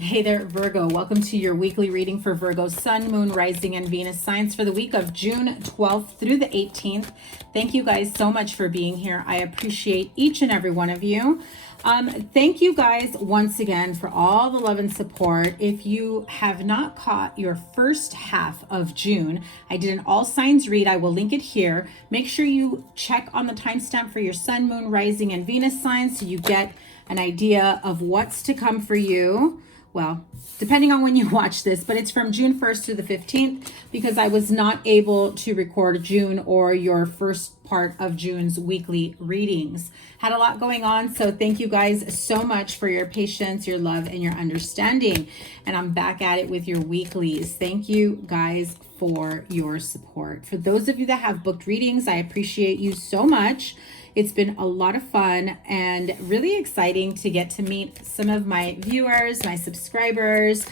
Hey there, Virgo. Welcome to your weekly reading for Virgo Sun, Moon, Rising, and Venus signs for the week of June 12th through the 18th. Thank you guys so much for being here. I appreciate each and every one of you. Thank you guys once again for all the love and support. If you have not caught your first half of June, I did an all signs read. I will link it here. Make sure you check on the timestamp for your Sun, Moon, Rising, and Venus signs so you get an idea of what's to come for you. Well, depending on when you watch this, but it's from June 1st to the 15th because I was not able to record June or your first part of June's weekly readings. Had a lot going on, so thank you guys so much for your patience, your love, and your understanding. And I'm back at it with your weeklies. Thank you guys for your support. For those of you that have booked readings, I appreciate you so much. It's been a lot of fun and really exciting to get to meet some of my viewers, my subscribers,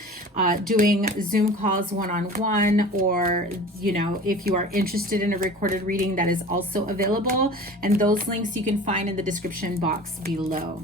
doing Zoom calls one-on-one, or, you know, if you are interested in a recorded reading, that is also available. And those links you can find in the description box below.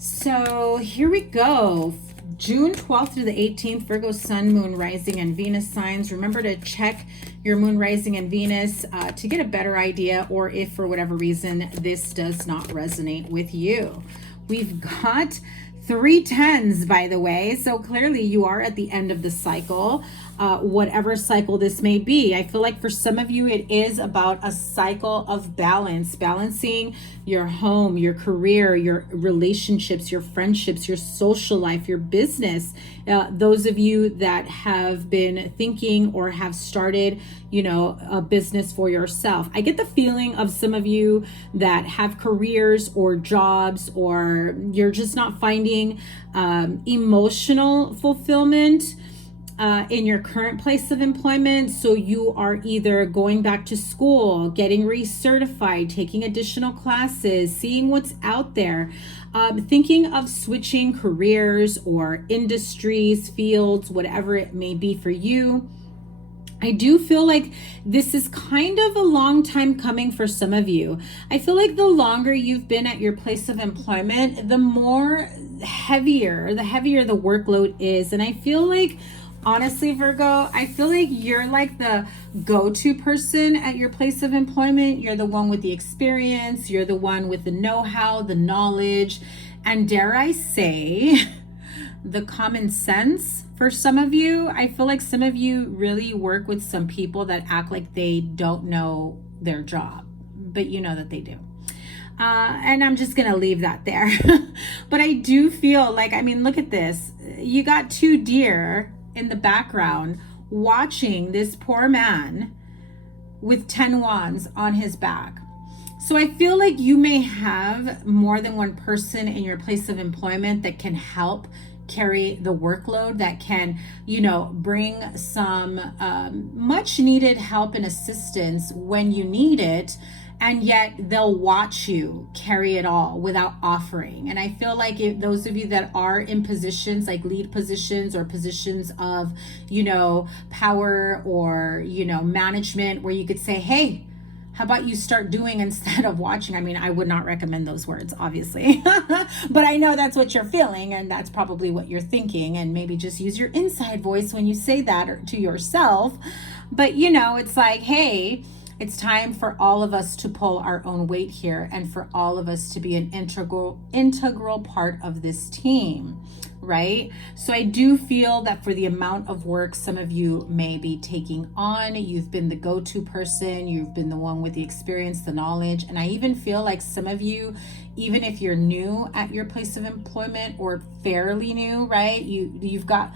So here we go. June 12th through the 18th, Virgo Sun, Moon, Rising, and Venus signs. Remember to check your Moon, Rising, and Venus to get a better idea, or if for whatever reason this does not resonate with you. We've got 3 10s, by the way, so clearly you are at the end of the cycle, whatever cycle this may be. I feel like for some of you it is about a cycle of balance, balancing your home, your career, your relationships, your friendships, your social life, your business. Those of you that have been thinking or have started, you know, a business for yourself. I get the feeling of some of you that have careers or jobs, or you're just not finding emotional fulfillment in your current place of employment. So you are either going back to school, getting recertified, taking additional classes, seeing what's out there, thinking of switching careers or industries, fields, whatever it may be for you. I do feel like this is kind of a long time coming for some of you. I feel like the longer you've been at your place of employment, the heavier the workload is. And I feel like, honestly, Virgo, I feel like you're like the go-to person at your place of employment. You're the one with the experience. You're the one with the know-how, the knowledge, and dare I say, the common sense. For some of you, I feel like some of you really work with some people that act like they don't know their job, but you know that they do. And I'm just going to leave that there. But I do feel like, I mean, look at this. You got 2 deer in the background watching this poor man with 10 wands on his back. So I feel like you may have more than one person in your place of employment that can help carry the workload, that can, you know, bring some much needed help and assistance when you need it, and yet they'll watch you carry it all without offering. And I feel like if those of you that are in positions like lead positions or positions of, you know, power or, you know, management, where you could say, hey, how about you start doing instead of watching? I mean, I would not recommend those words, obviously, but I know that's what you're feeling, and that's probably what you're thinking, and maybe just use your inside voice when you say that, or to yourself. But, you know, it's like, hey, it's time for all of us to pull our own weight here, and for all of us to be an integral part of this team, right? So I do feel that for the amount of work some of you may be taking on, you've been the go-to person, you've been the one with the experience, the knowledge, and I even feel like some of you, even if you're new at your place of employment or fairly new, right? You've got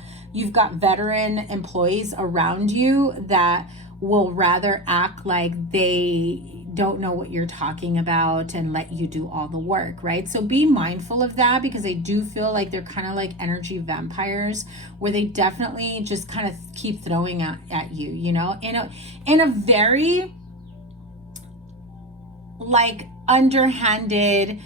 veteran employees around you that will rather act like they don't know what you're talking about and let you do all the work, right? So be mindful of that, because I do feel like they're kind of like energy vampires, where they definitely just kind of keep throwing at you, you know, in a very like underhanded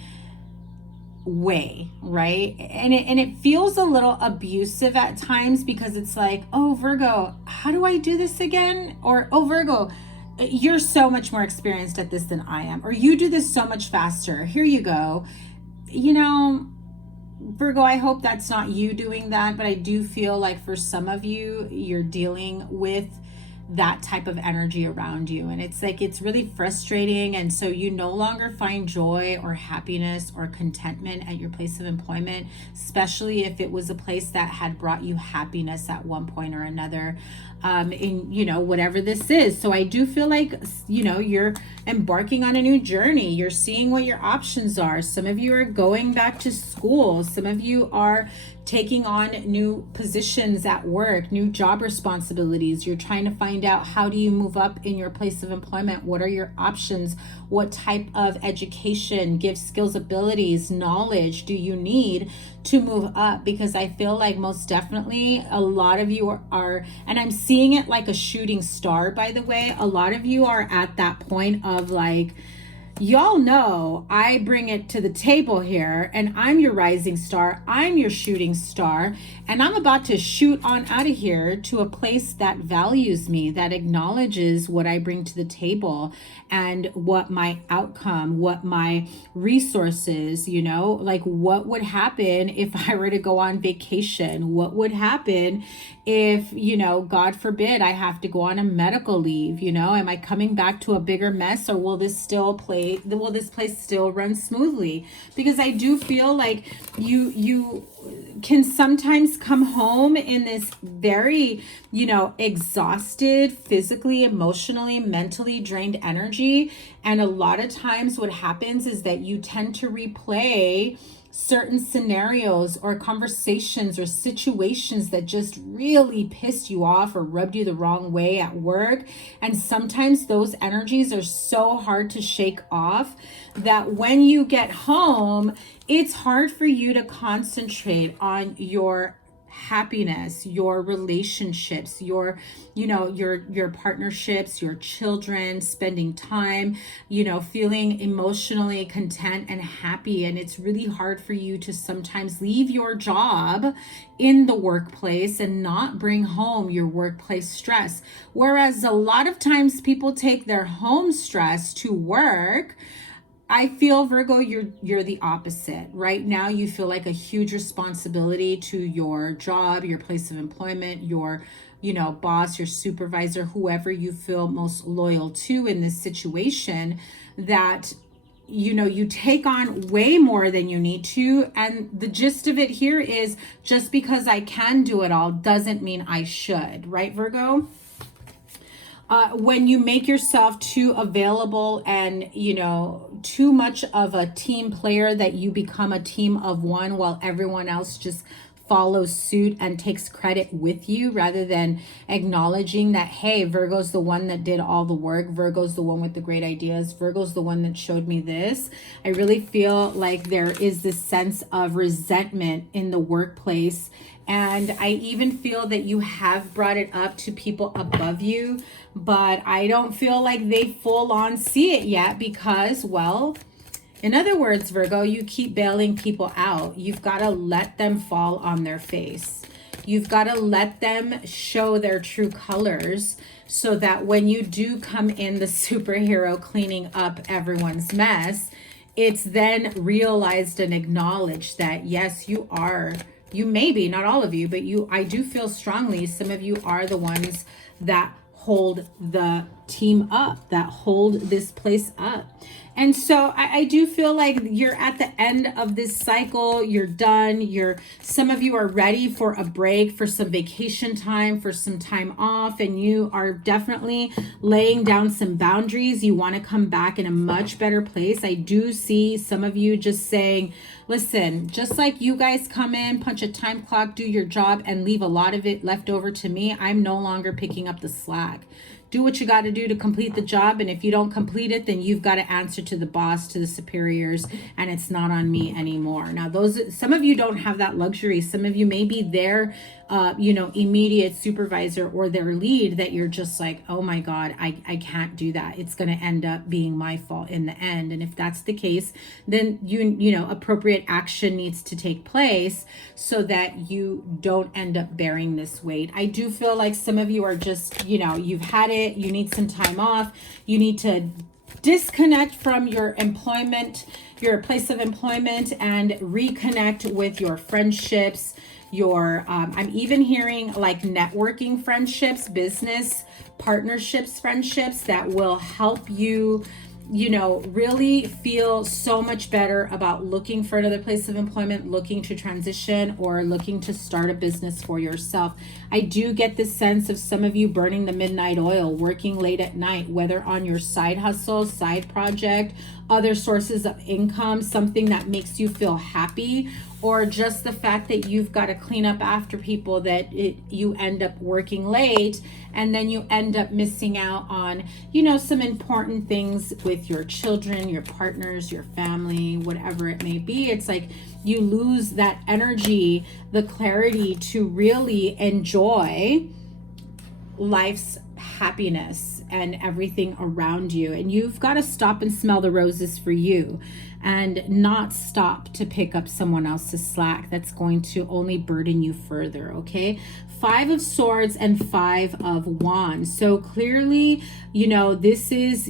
way, right? And it feels a little abusive at times, because it's like, oh, Virgo, how do I do this again? Or, oh, Virgo, you're so much more experienced at this than I am, or you do this so much faster. Here you go. You know, Virgo, I hope that's not you doing that, but I do feel like for some of you, you're dealing with that type of energy around you, and it's like it's really frustrating, and so you no longer find joy or happiness or contentment at your place of employment, especially if it was a place that had brought you happiness at one point or another, in, you know, whatever this is. So I do feel like, you know, you're embarking on a new journey. You're seeing what your options are. Some of you are going back to school. Some of you are taking on new positions at work, new job responsibilities. You're trying to find out, how do you move up in your place of employment? What are your options? What type of education, gifts, skills, abilities, knowledge do you need to move up? Because I feel like most definitely a lot of you are, and I'm seeing it like a shooting star, by the way, a lot of you are at that point of like, y'all know I bring it to the table here, and I'm your rising star, I'm your shooting star, and I'm about to shoot on out of here to a place that values me, that acknowledges what I bring to the table and what my outcome, what my resources, you know, like what would happen if I were to go on vacation? What would happen if, you know, God forbid, I have to go on a medical leave? You know, am I coming back to a bigger mess, or will this place still run smoothly? Because I do feel like you can sometimes come home in this very, you know, exhausted, physically, emotionally, mentally drained energy. And a lot of times what happens is that you tend to replay certain scenarios or conversations or situations that just really pissed you off or rubbed you the wrong way at work. And sometimes those energies are so hard to shake off that when you get home, it's hard for you to concentrate on your happiness, your relationships, your, you know, your partnerships, your children, spending time, you know, feeling emotionally content and happy. And it's really hard for you to sometimes leave your job in the workplace and not bring home your workplace stress. Whereas a lot of times people take their home stress to work. I feel, Virgo, you're the opposite. Right now, you feel like a huge responsibility to your job, your place of employment, your, you know, boss, your supervisor, whoever you feel most loyal to in this situation, that, you know, you take on way more than you need to. And the gist of it here is, just because I can do it all doesn't mean I should, right, Virgo? When you make yourself too available and, you know, too much of a team player, that you become a team of one while everyone else just follows suit and takes credit with you, rather than acknowledging that, hey, Virgo's the one that did all the work. Virgo's the one with the great ideas. Virgo's the one that showed me this. I really feel like there is this sense of resentment in the workplace. And I even feel that you have brought it up to people above you, but I don't feel like they full on see it yet, because, well, in other words, Virgo, you keep bailing people out. You've got to let them fall on their face. You've got to let them show their true colors, so that when you do come in the superhero cleaning up everyone's mess, it's then realized and acknowledged that, yes, you are. You may be, not all of you, but you, I do feel strongly, some of you are the ones that hold the team up, that hold this place up. And so I do feel like you're at the end of this cycle. You're done. Some of you are ready for a break, for some vacation time, for some time off, and you are definitely laying down some boundaries. You want to come back in a much better place. I do see some of you just saying, listen, just like you guys come in, punch a time clock, do your job, and leave a lot of it left over to me, I'm no longer picking up the slack. Do what you got to do to complete the job, and if you don't complete it, then you've got to answer to the boss, to the superiors, and it's not on me anymore. Now, some of you don't have that luxury. Some of you may be their you know, immediate supervisor or their lead, that you're just like, oh my God, I can't do that. It's going to end up being my fault in the end. And if that's the case, then you know, appropriate action needs to take place so that you don't end up bearing this weight. I do feel like some of you are just, you know, you've had it, you need some time off, you need to disconnect from your employment, your place of employment, and reconnect with your friendships, your I'm even hearing like networking friendships, business partnerships, friendships that will help you, you know, really feel so much better about looking for another place of employment, looking to transition, or looking to start a business for yourself. I do get this sense of some of you burning the midnight oil, working late at night, whether on your side hustle, side project, other sources of income, something that makes you feel happy, or just the fact that you've got to clean up after people, that you end up working late, and then you end up missing out on, you know, some important things with your children, your partners, your family, whatever it may be. It's like you lose that energy, the clarity to really enjoy life's happiness and everything around you. And you've got to stop and smell the roses for you, and not stop to pick up someone else's slack that's going to only burden you further. Okay, 5 of Swords and 5 of Wands. So clearly, you know, this is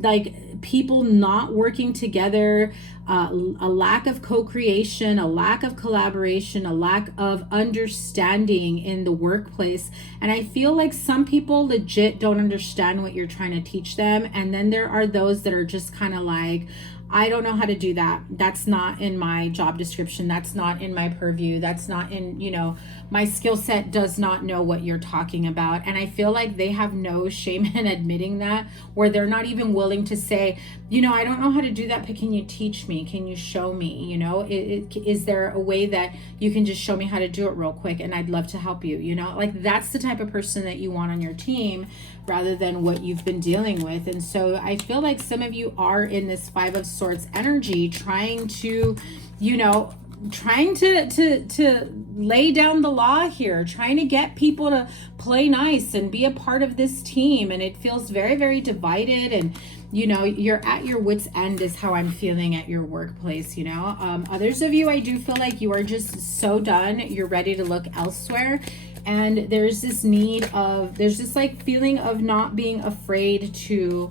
like people not working together, a lack of co-creation, a lack of collaboration, a lack of understanding in the workplace. And I feel like some people legit don't understand what you're trying to teach them. And then there are those that are just kind of like, I don't know how to do that. That's not in my job description. That's not in my purview. That's not in, you know, my skill set does not know what you're talking about. And I feel like they have no shame in admitting that, where they're not even willing to say, you know, I don't know how to do that, but can you teach me? Can you show me? You know, is there a way that you can just show me how to do it real quick? And I'd love to help you, you know, like that's the type of person that you want on your team, rather than what you've been dealing with. And so I feel like some of you are in this 5 of Swords energy, trying to, you know, trying to lay down the law here, trying to get people to play nice and be a part of this team. And it feels very, very divided. And, you know, you're at your wit's end is how I'm feeling at your workplace, you know. Others of you, I do feel like you are just so done. You're ready to look elsewhere. And there's this need of, there's this like feeling of not being afraid to,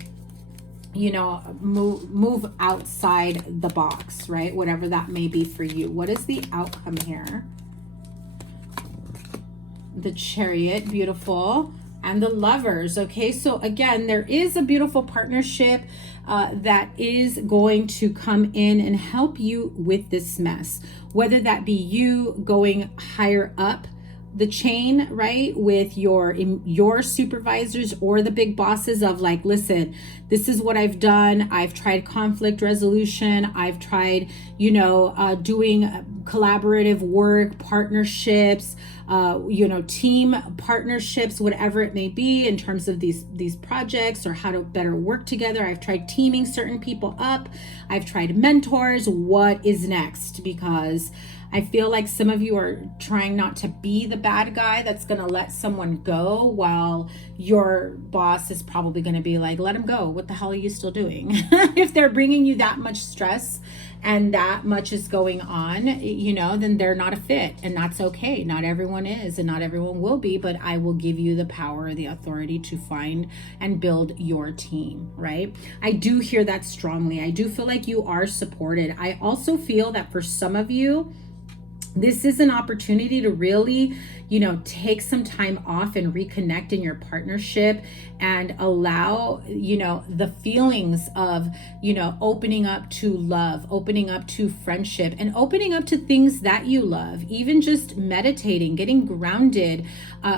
you know, move outside the box, right? Whatever that may be for you. What is the outcome here? The Chariot, beautiful. And the Lovers. Okay, so again, there is a beautiful partnership that is going to come in and help you with this mess, whether that be you going higher up the chain, right, with your supervisors or the big bosses of like, listen, this is what I've done. I've tried conflict resolution. I've tried, you know, doing collaborative work, partnerships, you know, team partnerships, whatever it may be in terms of these projects, or how to better work together. I've tried teaming certain people up. I've tried mentors. What is next? Because I feel like some of you are trying not to be the bad guy that's going to let someone go, while your boss is probably going to be like, let him go. What the hell are you still doing? If they're bringing you that much stress and that much is going on, you know, then they're not a fit, and that's okay. Not everyone is, and not everyone will be, but I will give you the power, the authority to find and build your team, right? I do hear that strongly. I do feel like you are supported. I also feel that for some of you, this is an opportunity to really, you know, take some time off and reconnect in your partnership, and allow, you know, the feelings of, you know, opening up to love, opening up to friendship, and opening up to things that you love, even just meditating, getting grounded,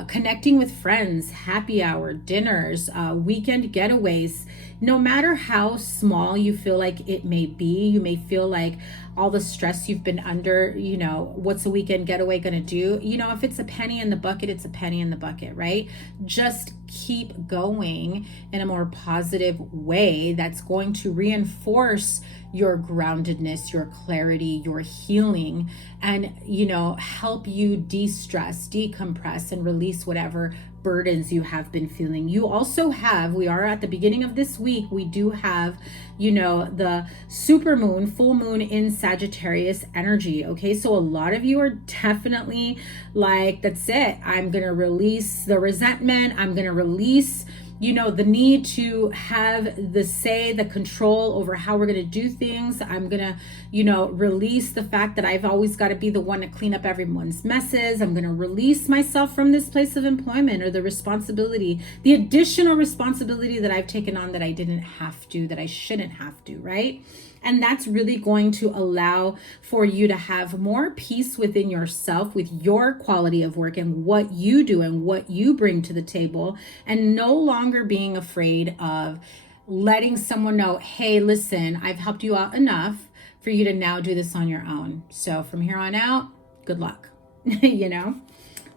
connecting with friends, happy hour, dinners, weekend getaways. No matter how small you feel like it may be, you may feel like all the stress you've been under, you know, what's a weekend getaway going to do? You know, if it's a penny in the bucket, it's a penny in the bucket, right? Just keep going in a more positive way that's going to reinforce your groundedness, your clarity, your healing, and, you know, help you de-stress, decompress, and release whatever burdens you have been feeling. You also have, we are at the beginning of this week, we do have, you know, the super moon, full moon in Sagittarius energy. Okay, so a lot of you are definitely like, that's it. I'm going to release the resentment. I'm going to release, you know, the need to have the say, the control over how we're going to do things. I'm going to, you know, release the fact that I've always got to be the one to clean up everyone's messes. I'm going to release myself from this place of employment, or the responsibility, the additional responsibility that I've taken on that I didn't have to, that I shouldn't have to, right? And that's really going to allow for you to have more peace within yourself, with your quality of work and what you do and what you bring to the table, and no longer being afraid of letting someone know, hey, listen, I've helped you out enough for you to now do this on your own. So from here on out, good luck, you know?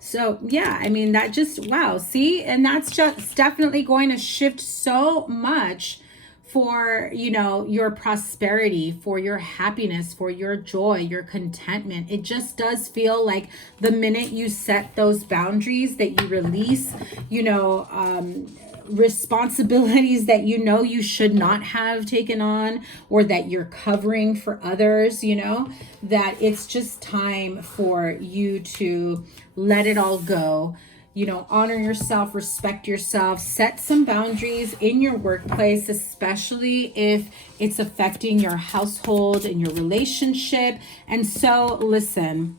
So yeah, I mean, that just, wow, see? And that's just definitely going to shift so much for, you know, your prosperity, for your happiness, for your joy, your contentment. It just does feel like the minute you set those boundaries, that you release, you know, responsibilities that you know you should not have taken on, or that you're covering for others, you know, that it's just time for you to let it all go. You know, honor yourself, respect yourself, set some boundaries in your workplace, especially if it's affecting your household and your relationship. And so listen,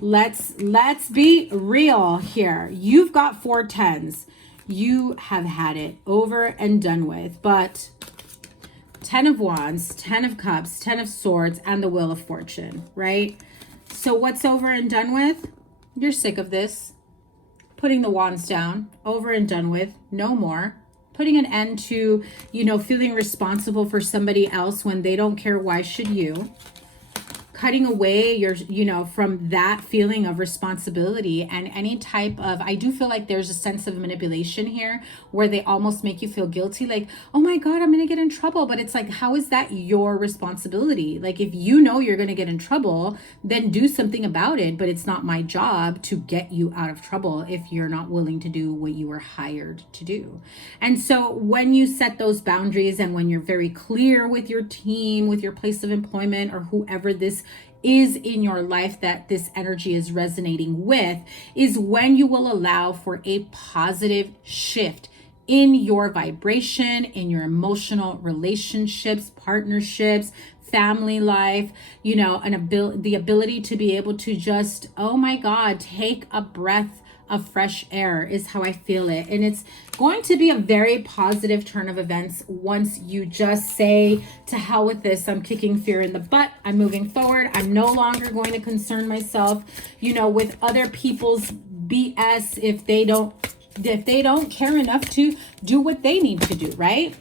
let's be real here. You've got 4 10s. You have had it over and done with. But 10 of Wands, 10 of Cups, 10 of Swords, and the Wheel of Fortune, right? So what's over and done with? You're sick of this. Putting the wands down, over and done with, no more. Putting an end to, you know, feeling responsible for somebody else when they don't care. Why should you? Cutting away your, you know, from that feeling of responsibility and any type of, I do feel like there's a sense of manipulation here where they almost make you feel guilty, like, oh my God, I'm going to get in trouble. But it's like, how is that your responsibility? Like, if you know you're going to get in trouble, then do something about it. But it's not my job to get you out of trouble if you're not willing to do what you were hired to do. And so when you set those boundaries, and when you're very clear with your team, with your place of employment, or whoever this is in your life that this energy is resonating with, is when you will allow for a positive shift in your vibration, in your emotional relationships, partnerships, family life, you know, the ability to be able to just, oh my God, take a breath of fresh air is how I feel it. And it's going to be a very positive turn of events once you just say, to hell with this, I'm kicking fear in the butt, I'm moving forward, I'm no longer going to concern myself, you know, with other people's BS if they don't care enough to do what they need to do, right?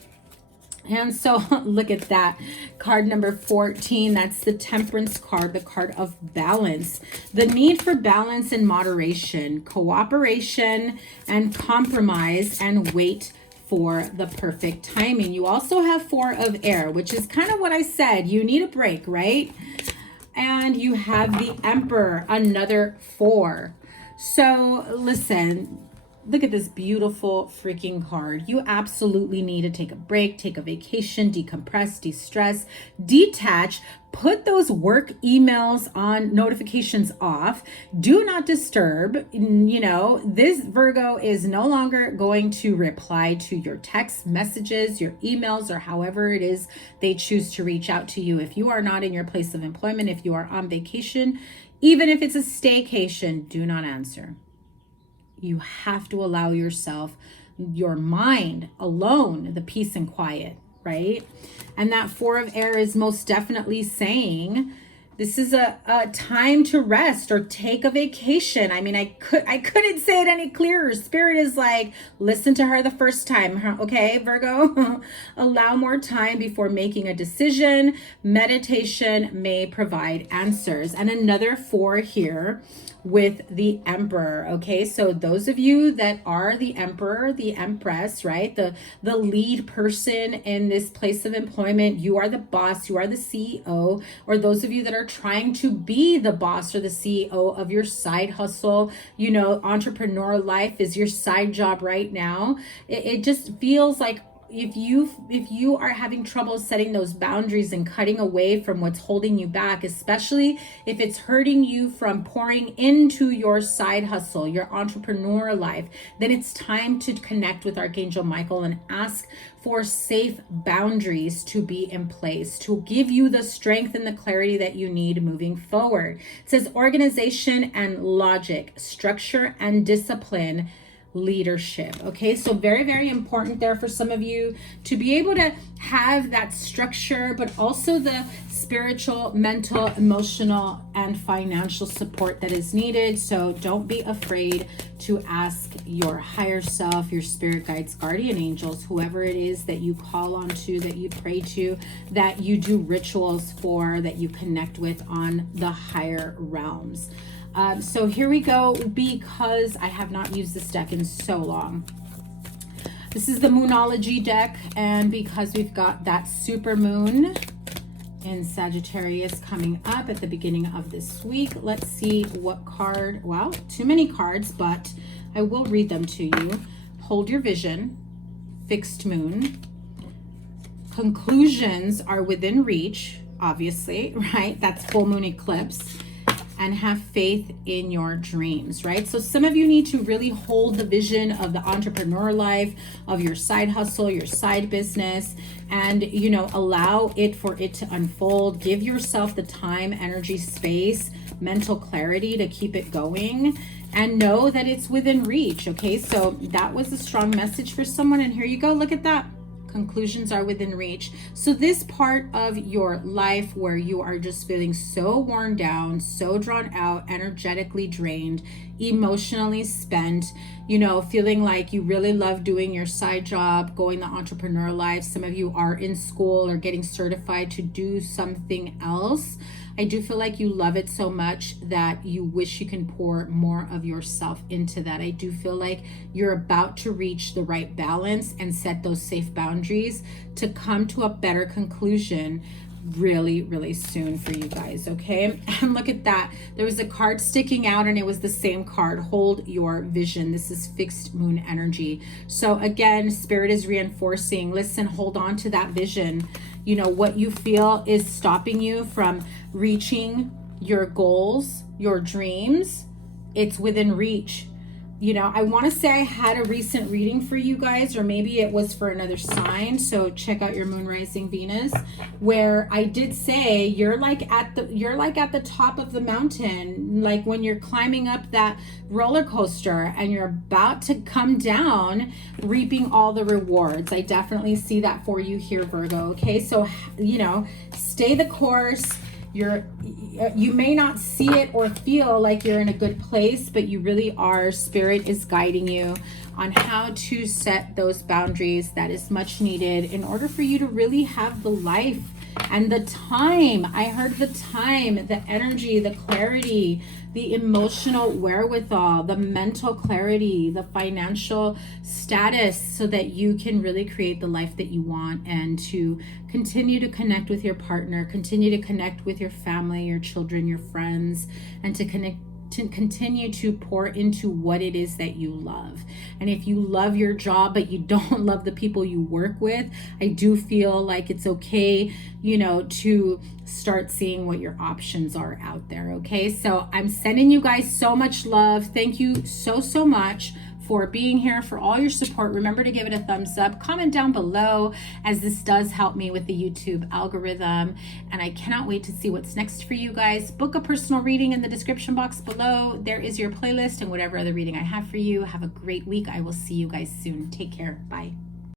And so look at that card number 14. That's the Temperance card, the card of balance. The need for balance and moderation, cooperation and compromise, and wait for the perfect timing. You also have 4 of air, which is kind of what I said. You need a break, right? And you have the Emperor, another 4. So listen, look at this beautiful freaking card. You absolutely need to take a break, take a vacation, decompress, de-stress, detach, put those work emails on, notifications off, do not disturb. You know, this Virgo is no longer going to reply to your text messages, your emails, or however it is they choose to reach out to you. If you are not in your place of employment, if you are on vacation, even if it's a staycation, do not answer. You have to allow yourself, your mind alone, the peace and quiet, right? And that 4 of air is most definitely saying this is a time to rest or take a vacation. I mean, I couldn't say it any clearer. Spirit is like, listen to her the first time. Okay, Virgo, allow more time before making a decision. Meditation may provide answers. And another 4 here with the Emperor. Okay, so those of you that are the Emperor, the Empress, right, the lead person in this place of employment, you are the boss, you are the CEO, or those of you that are trying to be the boss or the CEO of your side hustle, you know, entrepreneur life is your side job right now. It just feels like if you are having trouble setting those boundaries and cutting away from what's holding you back, especially if it's hurting you from pouring into your side hustle, your entrepreneur life, then it's time to connect with Archangel Michael and ask for safe boundaries to be in place to give you the strength and the clarity that you need moving forward. It says organization and logic, structure and discipline, leadership. Okay, so very, very important there for some of you to be able to have that structure, but also the spiritual, mental, emotional, and financial support that is needed. So don't be afraid to ask your higher self, your spirit guides, guardian angels, whoever it is that you call on to, that you pray to, that you do rituals for, that you connect with on the higher realms. So here we go, because I have not used this deck in so long. This is the Moonology deck, and because we've got that super moon in Sagittarius coming up at the beginning of this week, let's see what card, well, too many cards, but I will read them to you. Hold your vision, fixed moon, conclusions are within reach, obviously, right? That's full moon eclipse. And have faith in your dreams, right? So some of you need to really hold the vision of the entrepreneur life, of your side hustle, your side business, and, you know, allow it for it to unfold. Give yourself the time, energy, space, mental clarity to keep it going, and know that it's within reach. Okay, so that was a strong message for someone, and here you go. Look at that. Conclusions are within reach. So this part of your life where you are just feeling so worn down, so drawn out, energetically drained, emotionally spent, you know, feeling like you really love doing your side job, going the entrepreneur life. Some of you are in school or getting certified to do something else. I do feel like you love it so much that you wish you can pour more of yourself into that. I do feel like you're about to reach the right balance and set those safe boundaries to come to a better conclusion really, really soon for you guys, okay? And look at that. There was a card sticking out and it was the same card. Hold your vision. This is fixed moon energy. So again, Spirit is reinforcing, listen, hold on to that vision. You know, what you feel is stopping you from reaching your goals, your dreams, it's within reach. You know, I want to say I had a recent reading for you guys, or maybe it was for another sign. So check out your moon rising Venus, where I did say you're like at the top of the mountain, like when you're climbing up that roller coaster and you're about to come down, reaping all the rewards. I definitely see that for you here, Virgo. Okay, so you know, stay the course. You may not see it or feel like you're in a good place, but you really are. Spirit is guiding you on how to set those boundaries that is much needed in order for you to really have the life and the time. I heard the time, the energy, the clarity, the emotional wherewithal, the mental clarity, the financial status, so that you can really create the life that you want and to continue to connect with your partner, continue to connect with your family, your children, your friends, and to continue to pour into what it is that you love. And if you love your job but you don't love the people you work with, I do feel like it's okay, you know, to start seeing what your options are out there. Okay, so I'm sending you guys so much love. Thank you so much for being here, for all your support. Remember to give it a thumbs up, comment down below, as this does help me with the YouTube algorithm. And I cannot wait to see what's next for you guys. Book a personal reading in the description box below. There is your playlist and whatever other reading I have for you. Have a great week. I will see you guys soon. Take care. Bye.